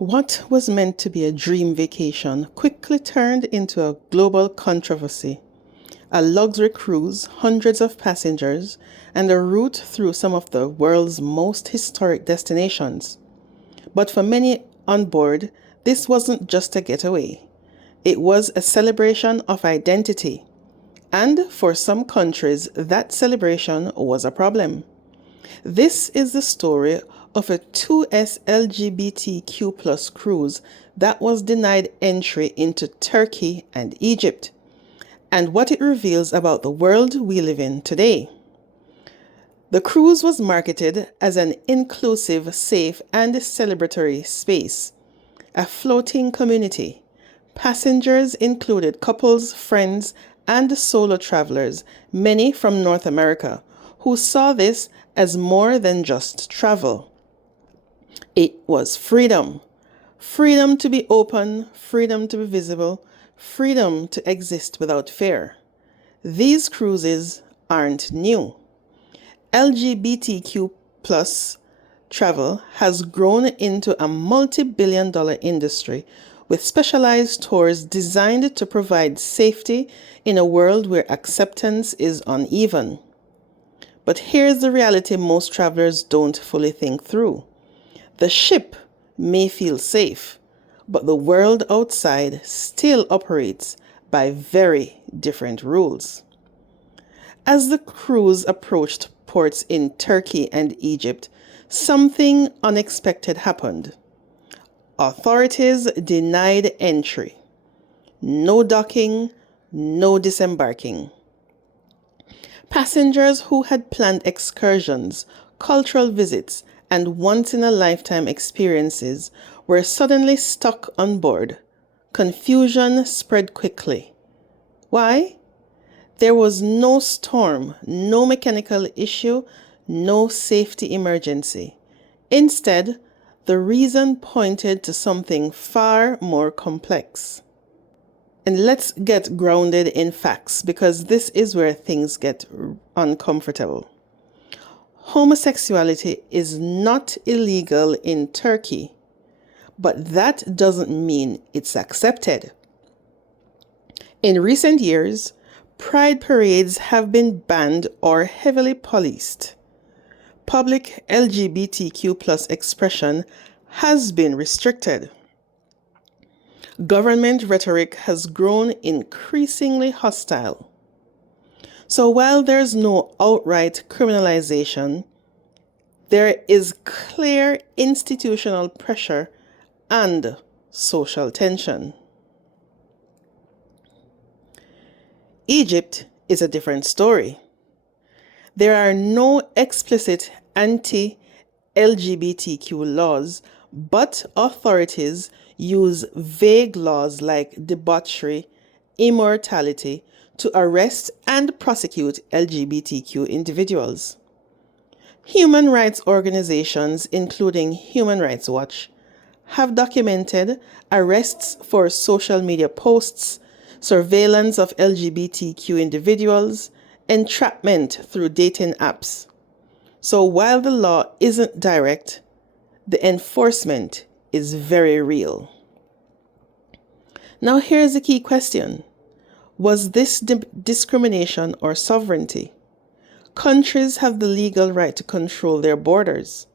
What was meant to be a dream vacation quickly turned into a global controversy. A luxury cruise, hundreds of passengers, and a route through some of the world's most historic destinations. But for many on board, this wasn't just a getaway. It was a celebration of identity. And for some countries, that celebration was a problem. This is the story of a 2S LGBTQ plus cruise that was denied entry into Turkey and Egypt, and what it reveals about the world we live in today. The cruise was marketed as an inclusive, safe, and celebratory space, a floating community. Passengers included couples, friends, and solo travelers, many from North America, who saw this as more than just travel. It was freedom. Freedom to be open, freedom to be visible, freedom to exist without fear. These cruises aren't new. LGBTQ plus travel has grown into a multi-billion-dollar industry with specialized tours designed to provide safety in a world where acceptance is uneven. But here's the reality most travelers don't fully think through. The ship may feel safe, but the world outside still operates by very different rules. As the cruise approached ports in Turkey and Egypt, something unexpected happened. Authorities denied entry. No docking, no disembarking. Passengers who had planned excursions, cultural visits, and once-in-a-lifetime experiences were suddenly stuck on board. Confusion spread quickly. Why? There was no storm, no mechanical issue, no safety emergency. Instead, the reason pointed to something far more complex. And let's get grounded in facts because this is where things get uncomfortable. Homosexuality is not illegal in Turkey, but that doesn't mean it's accepted. In recent years, pride parades have been banned or heavily policed. Public LGBTQ plus expression has been restricted. Government rhetoric has grown increasingly hostile. So while there's no outright criminalization, there is clear institutional pressure and social tension. Egypt is a different story. There are no explicit anti-LGBTQ laws, but authorities use vague laws like debauchery, immorality to arrest and prosecute LGBTQ individuals. Human rights organizations, including Human Rights Watch, have documented arrests for social media posts, surveillance of LGBTQ individuals, entrapment through dating apps. So while the law isn't direct, the enforcement is very real. Now here's the key question. Was this discrimination or sovereignty? Countries have the legal right to control their borders.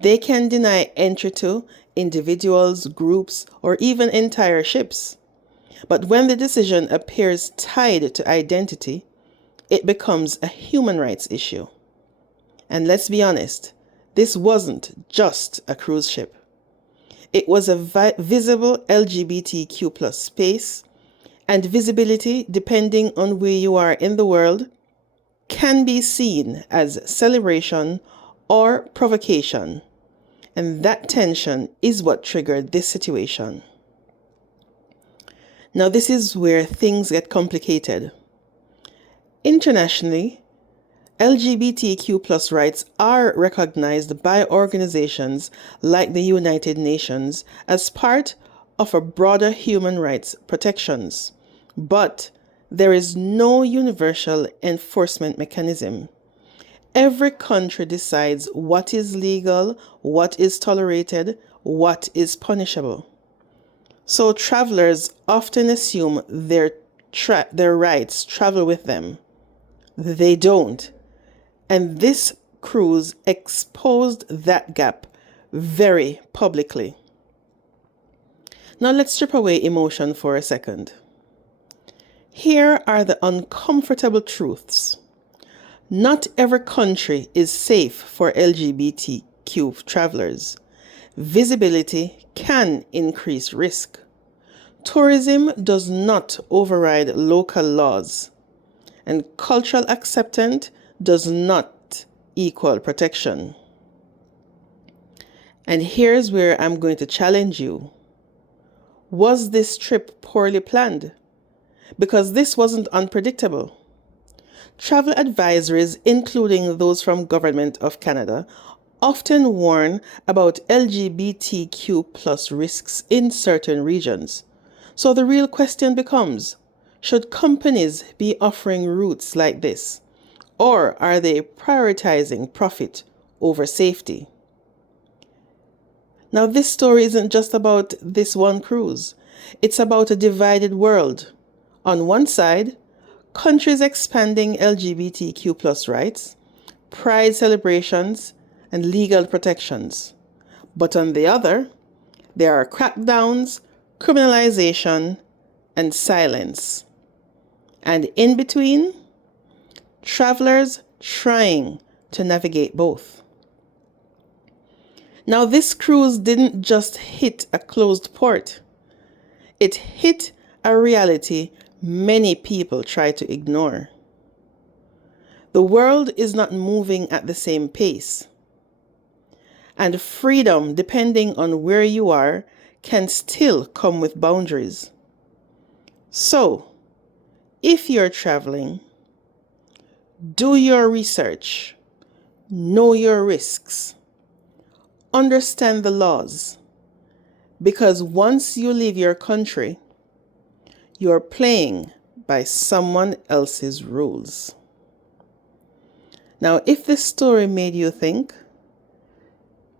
They can deny entry to individuals, groups, or even entire ships. But when the decision appears tied to identity, it becomes a human rights issue. And let's be honest, this wasn't just a cruise ship. It was a visible LGBTQ plus space, and visibility, depending on where you are in the world, can be seen as celebration or provocation. And that tension is what triggered this situation. Now, this is where things get complicated. Internationally, LGBTQ plus rights are recognized by organizations like the United Nations as part of a broader human rights protections. But there is no universal enforcement mechanism. Every country decides what is legal, what is tolerated, what is punishable. So travelers often assume their rights travel with them. They don't. And this cruise exposed that gap very publicly. Now let's strip away emotion for a second. Here are the uncomfortable truths. Not every country is safe for LGBTQ travelers. Visibility can increase risk. Tourism does not override local laws, and cultural acceptance does not equal protection. And here's where I'm going to challenge you. Was this trip poorly planned? Because this wasn't unpredictable. Travel advisories, including those from Government of Canada, often warn about LGBTQ plus risks in certain regions. So the real question becomes, should companies be offering routes like this? Or are they prioritizing profit over safety? Now, this story isn't just about this one cruise. It's about a divided world. On one side, countries expanding LGBTQ plus rights, pride celebrations, and legal protections. But on the other, there are crackdowns, criminalization, and silence. And in between, travelers trying to navigate both. Now, this cruise didn't just hit a closed port. It hit a reality many people try to ignore. The world is not moving at the same pace. And freedom, depending on where you are, can still come with boundaries. So, if you're traveling, do your research, know your risks, understand the laws, because once you leave your country, you're playing by someone else's rules. Now, if this story made you think,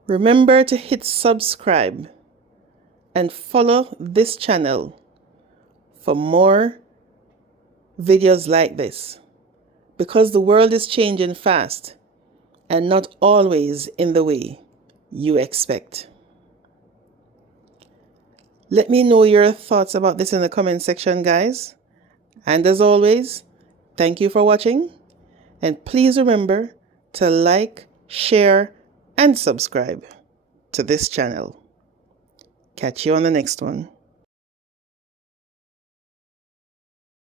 remember to hit subscribe and follow this channel for more videos like this, because the world is changing fast and not always in the way you expect. Let me know your thoughts about this in the comment section, guys. And as always, thank you for watching. And please remember to like, share, and subscribe to this channel. Catch you on the next one.